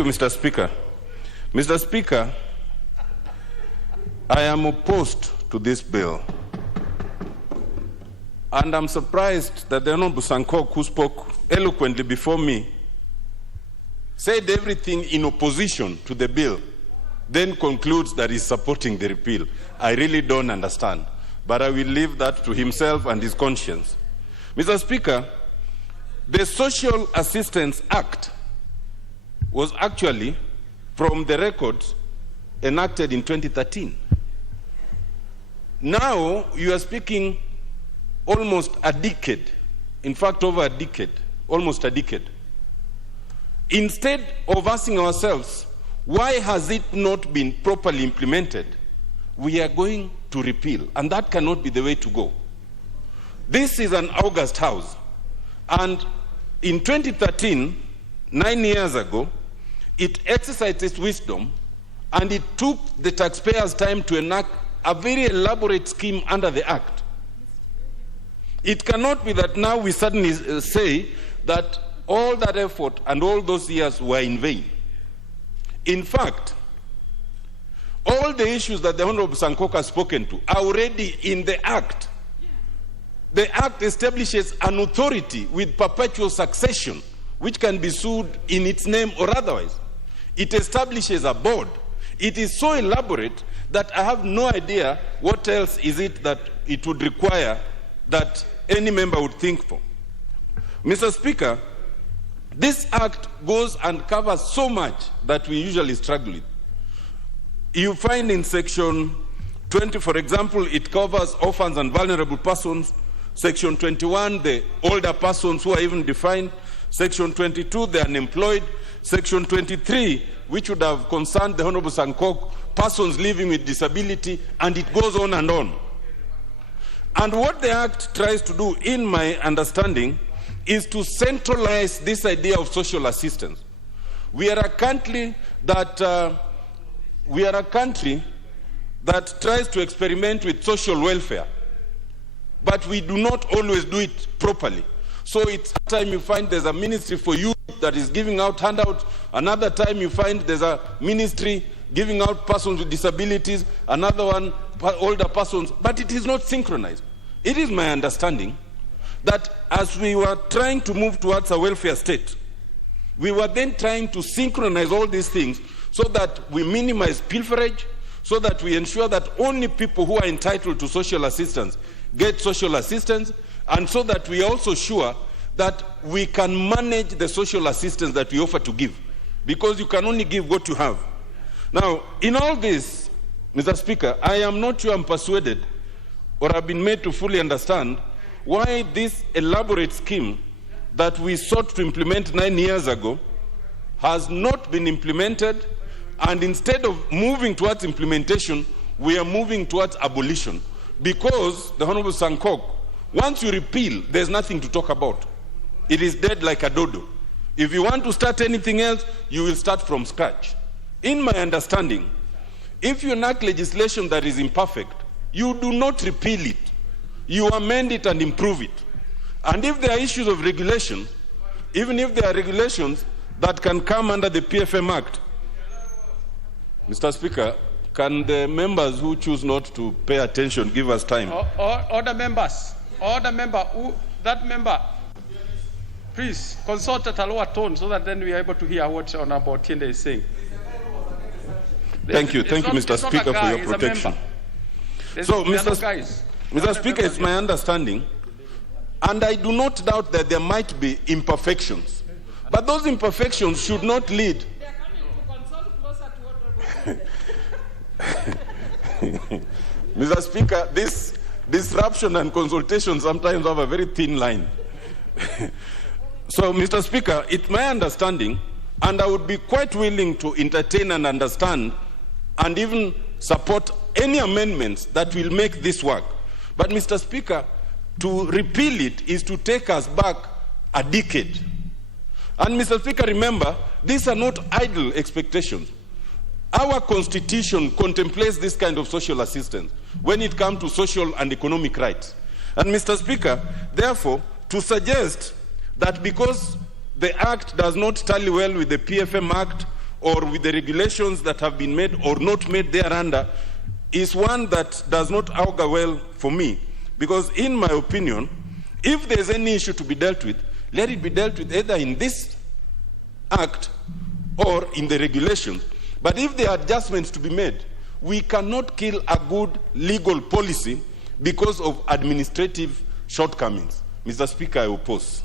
Mr. Speaker. Mr. Speaker, I am opposed to this bill. And I'm surprised that the Honorable Sankok, who spoke eloquently before me, said everything in opposition to the bill, then concludes that he's supporting the repeal. I really don't understand. But I will leave that to himself and his conscience. Mr. Speaker, the Social Assistance Act was actually, from the records, enacted in 2013. Now you are speaking almost a decade, in fact over a decade, almost a decade. Instead of asking ourselves, why has it not been properly implemented, we are going to repeal, and that cannot be the way to go. This is an August House, and in 2013, 9 years ago, it exercised its wisdom, and it took the taxpayers' time to enact a very elaborate scheme under the Act. It cannot be that now we suddenly say that all that effort and all those years were in vain. In fact, all the issues that the Honorable Sankok has spoken to are already in the Act. The Act establishes an authority with perpetual succession, which can be sued in its name or otherwise. It establishes a board. It is so elaborate that I have no idea what else is it that it would require that any member would think for. Mr. Speaker, this act goes and covers so much that we usually struggle with. You find in section 20, for example, it covers orphans and vulnerable persons. Section 21, the older persons who are even defined. Section 22, the unemployed. Section 23, which would have concerned the Honorable Sankok, persons living with disability, and it goes on and on. And what the Act tries to do, in my understanding, is to centralize this idea of social assistance. We are a country that tries to experiment with social welfare, but we do not always do it properly. So it's time you find there's a ministry for youth that is giving out handouts. Another time you find there's a ministry giving out persons with disabilities. Another one, older persons. But it is not synchronized. It is my understanding that as we were trying to move towards a welfare state, we were then trying to synchronize all these things so that we minimize pilferage, so that we ensure that only people who are entitled to social assistance get social assistance, and so that we are also sure that we can manage the social assistance that we offer to give, because you can only give what you have. Now, in all this, Mr. Speaker, I am not sure I'm persuaded or have been made to fully understand why this elaborate scheme that we sought to implement 9 years ago has not been implemented, and instead of moving towards implementation, we are moving towards abolition, because the Honorable Sankok, once you repeal, there's nothing to talk about. It is dead like a dodo. If you want to start anything else, you will start from scratch. In my understanding, if you enact legislation that is imperfect, you do not repeal it. You amend it and improve it. And if there are issues of regulation, even if there are regulations that can come under the PFM Act, Mr. Speaker, can the members who choose not to pay attention give us time? Order members. Order member. That member. Please consult at a lower tone so that then we are able to hear what Honorable Otiende is saying. Thank you, Mr. Speaker, for your protection. So, Mr. Speaker, it's my understanding, and I do not doubt that there might be imperfections, but those imperfections should not lead. They are coming to consult closer to what Mr. Speaker, this disruption and consultation sometimes have a very thin line. So, Mr. Speaker, it's my understanding, and I would be quite willing to entertain and understand and even support any amendments that will make this work. But, Mr. Speaker, to repeal it is to take us back a decade. And, Mr. Speaker, remember, these are not idle expectations. Our Constitution contemplates this kind of social assistance when it comes to social and economic rights. And, Mr. Speaker, therefore, to suggest that because the Act does not tally well with the PFM Act or with the regulations that have been made or not made thereunder is one that does not augur well for me. Because in my opinion, if there's any issue to be dealt with, let it be dealt with either in this act or in the regulations. But if there are adjustments to be made, we cannot kill a good legal policy because of administrative shortcomings. Mr. Speaker, I oppose.